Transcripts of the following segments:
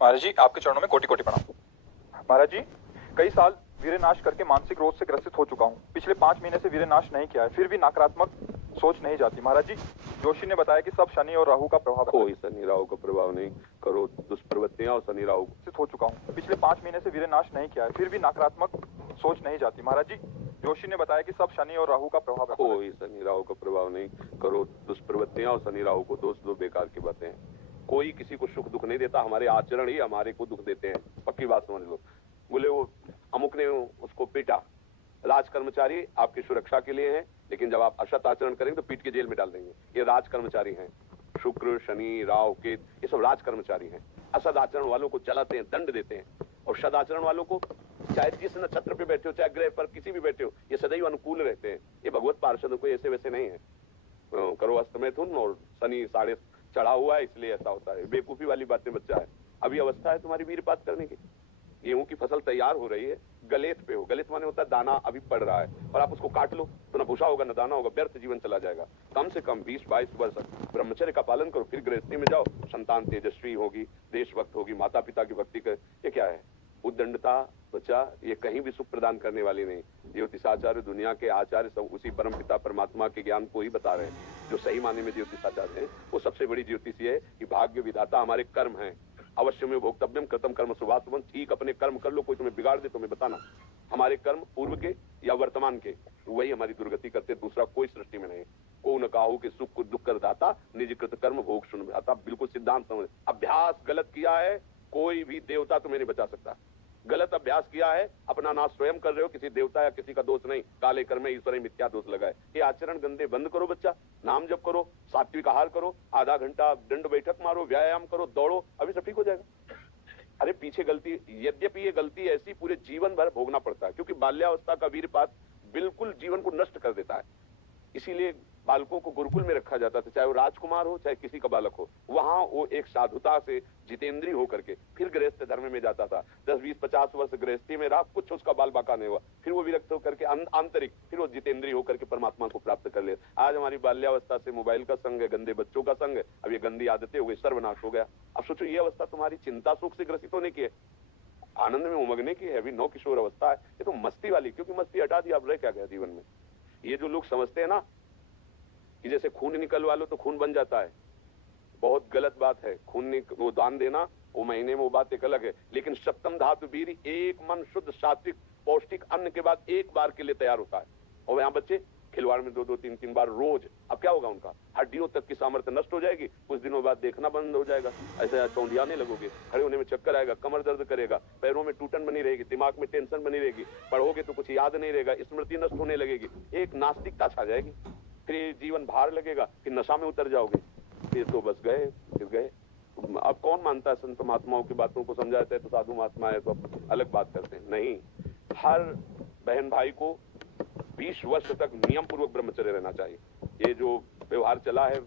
महाराज जी, आपके चरणों में कोटि कोटि प्रणाम। महाराज जी, कई साल वीरनाश करके मानसिक रोग से ग्रसित हो चुका हूँ। पिछले 5 महीने से वीरनाश नहीं किया है, फिर भी नकारात्मक सोच नहीं जाती। महाराज जी, जोशी ने बताया कि सब शनि और राहु का प्रभाव है। कोई शनि राहु का प्रभाव नहीं, करो दुष्प्रवृत्तियां और शनि राहु ग्रसित हो चुका हूँ। पिछले 5 महीने से वीरनाश नहीं किया है, फिर भी नकारात्मक सोच नहीं जाती। महाराज जी, जोशी ने बताया कि सब शनि और राहु का प्रभाव है। कोई शनि राहु का प्रभाव नहीं, करो दुष्प्रवृत्तियां और शनि राहु को दोष दो, बेकार की बातें हैं। कोई किसी को सुख दुख नहीं देता, हमारे आचरण ही हमारे को दुख देते हैं, पक्की बात समझ लो। बोले वो अमुक ने उसको पीटा, राज कर्मचारी आपकी सुरक्षा के लिए है, लेकिन जब आप असत आचरण करेंगे तो पीट के जेल में डाल देंगे। ये राज कर्मचारी हैं, शुक्र शनि राहु केतु, ये सब राज कर्मचारी हैं। असद आचरण वालों को जलाते हैं, दंड देते हैं, और सदाचरण वालों को चाहे जिस नक्षत्र पे बैठे हो, चाहे ग्रह पर किसी भी बैठे हो, ये सदैव अनुकूल रहते हैं। ये भगवत पार्षदों को ऐसे वैसे नहीं है। करो अस्त मैथुन और शनि साढ़े चढ़ा हुआ है, इसलिए ऐसा होता है। बेवकूफी वाली बातें बच्चा है। अभी अवस्था है तुम्हारी वीरपात करने की। गेहूं की फसल तैयार हो रही है, गलेत पे हो। गलेत माने होता है दाना अभी पड़ रहा है, और आप उसको काट लो तो ना भूसा होगा ना दाना होगा, व्यर्थ जीवन चला जाएगा। कम से कम 20-22 वर्ष ब्रह्मचर्य का पालन करो, फिर गृहस्थी में जाओ। संतान तेजस्वी होगी, देशभक्त होगी, माता पिता की भक्ति कर। ये क्या है? उद्दंडता बच्चा, ये कहीं भी सुख प्रदान करने वाली नहीं। ज्योतिषाचार्य, दुनिया के आचार्य सब उसी परम पिता परमात्मा के ज्ञान को ही बता रहे हैं। जो सही माने में ज्योतिषाचार्य है, वो सबसे बड़ी ज्योतिषी है कि भाग्य विधाता हमारे कर्म है। अवश्य में भोक्तव्यम कृतम कर्म शुभाशुभम। ठीक अपने कर्म कर लो, कोई तुम्हें बिगाड़ दे तुम्हें बताना। हमारे कर्म पूर्व के या वर्तमान के, वही हमारी दुर्गति करते, दूसरा कोई सृष्टि में नहीं। को न काहू के सुख को दुख कर दाता, निज कृत कर्म भोग सुन भ्राता। बिल्कुल सिद्धांत समझ। अभ्यास गलत किया है, कोई भी देवता तुम्हें नहीं बचा सकता। गलत अभ्यास किया है, अपना नाश स्वयं कर रहे हो, किसी देवता या किसी का दोष नहीं। काले कर्म में ईश्वर मिथ्या दोष लगाए। ये आचरण गंदे बंद करो बच्चा। नाम जप करो, सात्विक आहार करो, आधा घंटा दंड बैठक मारो, व्यायाम करो, दौड़ो, अभी सब ठीक हो जाएगा। अरे पीछे गलती, यद्यपि ये गलती ऐसी पूरे जीवन भर भोगना पड़ता है, क्योंकि बाल्यावस्था का वीरपात बिल्कुल जीवन को नष्ट कर देता है। इसीलिए बालकों को गुरुकुल में रखा जाता था, चाहे वो राजकुमार हो चाहे किसी का बालक हो। वहां वो एक साधुता से जितेंद्रीय होकर के फिर गृहस्थ धर्म में जाता था। 10-20-50 वर्ष गृहस्थी में रहा, कुछ उसका बाल बाका नहीं हुआ, फिर वो विरक्त होकर के आंतरिक, फिर वो जितेंद्रीय होकर के परमात्मा को प्राप्त कर ले। आज हमारी बाल्यावस्था से मोबाइल का संग है, गंदे बच्चों का संग है, अब ये गंदी आदतें हो गई, सर्वनाश हो गया। अब सोचो ये अवस्था तुम्हारी चिंता सुख से ग्रसित होने की है, आनंद में उमगने की है, अभी नौ किशोर अवस्था है। ये तो मस्ती वाली, क्योंकि मस्ती हटा दी, अब रह क्या गया जीवन में। ये जो लोग समझते हैं ना कि जैसे खून निकलवा लो तो खून बन जाता है, बहुत गलत बात है। खून वो दान देना, वो महीने में वो बात एक अलग है, लेकिन सप्तम धातु वीर एक मन शुद्ध सात्विक पौष्टिक अन्न के बाद एक बार के लिए तैयार होता है। और यहाँ बच्चे खिलवाड़ में 2-2 3-3 बार रोज, अब क्या होगा उनका? हड्डियों तक की सामर्थ्य नष्ट हो जाएगी, कुछ दिनों बाद देखना बंद हो जाएगा, ऐसे चौंधियाने लगोगे, खड़े होने में चक्कर आएगा, कमर दर्द करेगा, पैरों में टूटन बनी रहेगी, दिमाग में टेंशन बनी रहेगी, पढ़ोगे तो कुछ याद नहीं रहेगा, स्मृति नष्ट होने लगेगी, एक नास्तिकता छा जाएगी, फिर जीवन भार लगेगा, फिर नशा में उतर जाओगे, फिर तो बस गए, फिर गए। अब कौन मानता है संत महात्माओं की बातों को? समझाते हैं तो साधु महात्मा है तो अलग बात करते हैं। नहीं, हर बहन भाई को 20 वर्ष तक नियम पूर्वक ब्रह्मचर्य रहना चाहिए। ये जो व्यवहार चला है,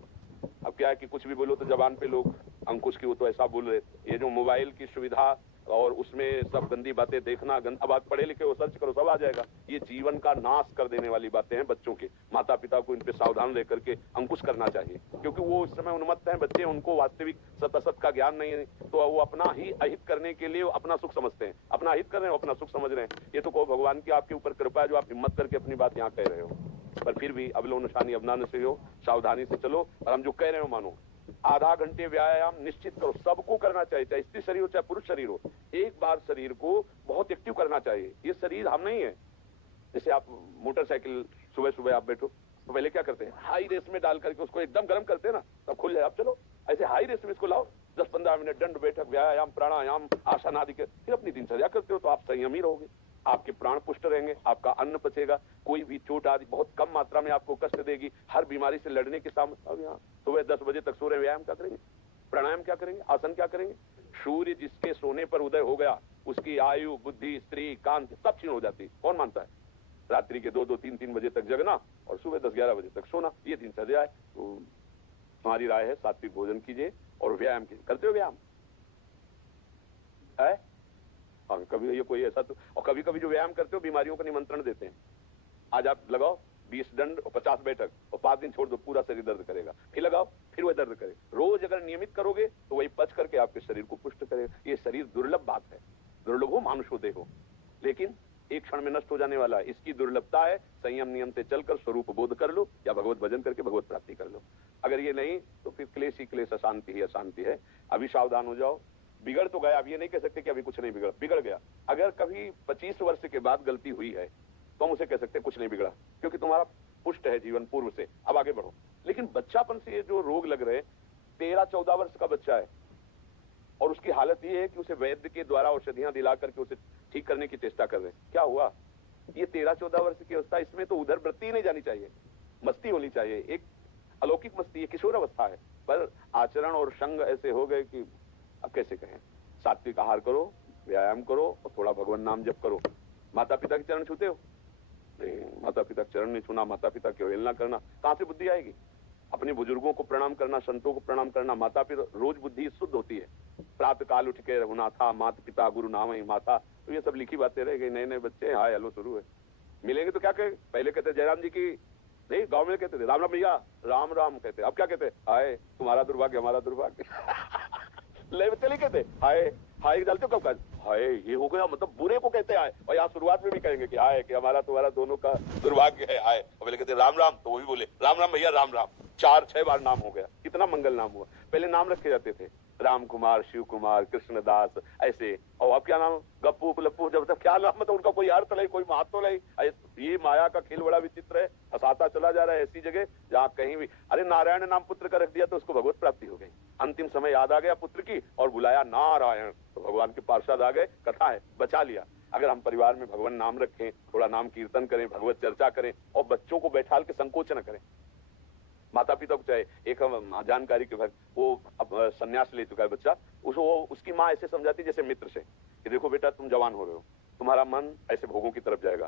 अब क्या है कि कुछ भी बोलो तो जबान पे लोग अंकुश की, वो तो ऐसा बोल रहे। ये जो मोबाइल की सुविधा और उसमें सब गंदी बातें देखना, अब आप पढ़े लिखे हो, सर्च करो, सब आ जाएगा। ये जीवन का नाश कर देने वाली बातें हैं बच्चों के। माता पिता को इन पे सावधान लेकर के अंकुश करना चाहिए, क्योंकि वो इस समय उन्मत्त हैं बच्चे, उनको वास्तविक सत असत का ज्ञान नहीं है, तो वो अपना ही अहित करने के लिए अपना सुख समझते हैं। अपना हित कर रहे हैं, अपना सुख समझ रहे हैं। ये तो कहो भगवान की आपके ऊपर कृपा है जो आप हिम्मत करके अपनी बात यहाँ कह रहे हो। पर फिर भी अवलो नशानी अवनान से हो, सावधानी से चलो, और हम जो कह रहे हो मानो। आधा घंटे व्यायाम निश्चित करो, सबको करना चाहिए, चाहे स्त्री शरीर हो चाहे पुरुष शरीर हो। एक बार शरीर को बहुत एक्टिव करना चाहिए। ये शरीर हम नहीं है। जैसे आप मोटरसाइकिल सुबह सुबह आप बैठो तो पहले क्या करते हैं, हाई रेस में डाल करके उसको एकदम गर्म करते हैं ना, तब खुल जाए। आप चलो ऐसे हाई रेस में इसको लाओ, 10-15 मिनट दंड बैठक, व्यायाम, प्राणायाम, आसन आदि के, फिर अपनी दिनचर्या करते हो तो आप संयमी रहोगे, आपके प्राण पुष्ट रहेंगे, आपका अन्न पचेगा, कोई भी चोट आदि बहुत कम मात्रा में आपको कष्ट देगी, हर बीमारी से लड़ने के सामने। अब यहाँ सुबह 10 बजे तक सो रहे, व्यायाम क्या करेंगे, प्राणायाम क्या करेंगे, आसन क्या करेंगे? सूर्य जिसके सोने पर उदय हो गया, उसकी आयु, बुद्धि, स्त्री, कांति सब क्षीण हो जाती। कौन मानता है? रात्रि के 2-2 3-3 बजे तक जगना और सुबह 10-11 बजे तक सोना, ये दिनचर्या है। तो हमारी राय है सात्विक भोजन कीजिए और व्यायाम कीजिए। करते हो व्यायाम है? कभी ये कोई ऐसा तो, और कभी कभी जो व्यायाम करते हो बीमारियों का निमंत्रण देते हैं। आज आप लगाओ 20 दंड और 50 बैठक और 5 दिन छोड़ दो, पूरा शरीर दर्द करेगा। फिर लगाओ, फिर वह दर्द करे। रोज अगर नियमित करोगे तो वही पच करके आपके शरीर को पुष्ट करेगा। ये शरीर दुर्लभ बात है, दुर्लभ हो मानुष हो देहो, लेकिन एक क्षण में नष्ट हो जाने वाला है। इसकी दुर्लभता है, संयम नियम से चलकर स्वरूप बोध कर लो या भगवत भजन करके भगवत प्राप्ति कर लो। अगर ये नहीं तो फिर क्लेश ही क्लेश, अशांति ही अशांति है। अभी सावधान हो जाओ। बिगड़ तो गया, अब ये नहीं कह सकते कि अभी कुछ नहीं बिगड़ा, बिगड़ गया। अगर कभी 25 वर्ष के बाद गलती हुई है तो हम उसे कह सकते हैं कुछ नहीं बिगड़ा, क्योंकि तुम्हारा पुष्ट है जीवन पूर्व से, अब आगे बढ़ो। लेकिन बच्चापन से ये जो रोग लग रहे, 13-14 वर्ष का बच्चा है और उसकी हालत ये है कि उसे वैद्य के द्वारा औषधियां दिला करके उसे ठीक करने की चेष्टा कर रहे हैं। क्या हुआ? ये 13-14 वर्ष की अवस्था, इसमें तो उधर वृत्ति ही नहीं जानी चाहिए, मस्ती होनी चाहिए, एक अलौकिक मस्ती। ये किशोर अवस्था है, पर आचरण और संग ऐसे हो गए कि अब कैसे कहें। सात्विक आहार करो, व्यायाम करो और थोड़ा भगवान नाम जप करो। माता पिता के चरण छूते हो? नहीं, माता पिता के चरण नहीं छूना, माता पिता की अवहेलना करना, कहां से बुद्धि आएगी? अपने बुजुर्गों को प्रणाम करना, संतों को प्रणाम करना, माता पिता, रोज बुद्धि शुद्ध होती है। प्रातः काल उठ के रघुनाथा माता पिता गुरु नाम ही माता, तो ये सब लिखी बातें रह गई। नए नए बच्चे हाय हेलो शुरू है, मिलेंगे तो क्या कहे? पहले कहते जयराम जी की, नहीं गांव में कहते थे राम राम भैया, राम राम कहते। अब क्या कहते? हाय तुम्हारा दुर्भाग्य हमारा दुर्भाग्य। ले बच्चे नहीं कहते हाय, हाय डालते हो कब? हाय ये हो गया, मतलब बुरे को कहते हैं। और यहाँ शुरुआत में भी कहेंगे कि हाय कि हमारा तुम्हारा दोनों का दुर्भाग्य है हाय, और पहले कहते राम राम, तो वो भी बोले राम राम भैया राम राम। 4-6 बार नाम हो गया, कितना मंगल नाम हुआ। पहले नाम रखे जाते थे, राम कुमार, शिव कुमार, कृष्णदास, ऐसे। और अब क्या नाम? गप्पू लप्पू, जब तक क्या नाम, मतलब उनका कोई अर्थ नहीं, कोई महत्व नहीं। ये माया का खेल बड़ा विचित्र है, फंसाता चला जा रहा है ऐसी जगह जहाँ कहीं भी। अरे नारायण ने नाम पुत्र का रख दिया तो उसको भगवत प्राप्ति हो गई। अंतिम समय याद आ गया पुत्र की और बुलाया नारायण, तो भगवान के पार्षद आ गए, कथा है, बचा लिया। अगर हम परिवार में भगवान नाम रखें, थोड़ा नाम कीर्तन करें, भगवत चर्चा करें और बच्चों को बैठाल के संकोच न करें। माता पिता को चाहे, एक हम जानकारी के भर, वो अब संन्यास ले चुका है बच्चा, उसकी माँ ऐसे समझाती जैसे मित्र से कि देखो बेटा तुम जवान हो रहे हो, तुम्हारा मन ऐसे भोगों की तरफ जाएगा,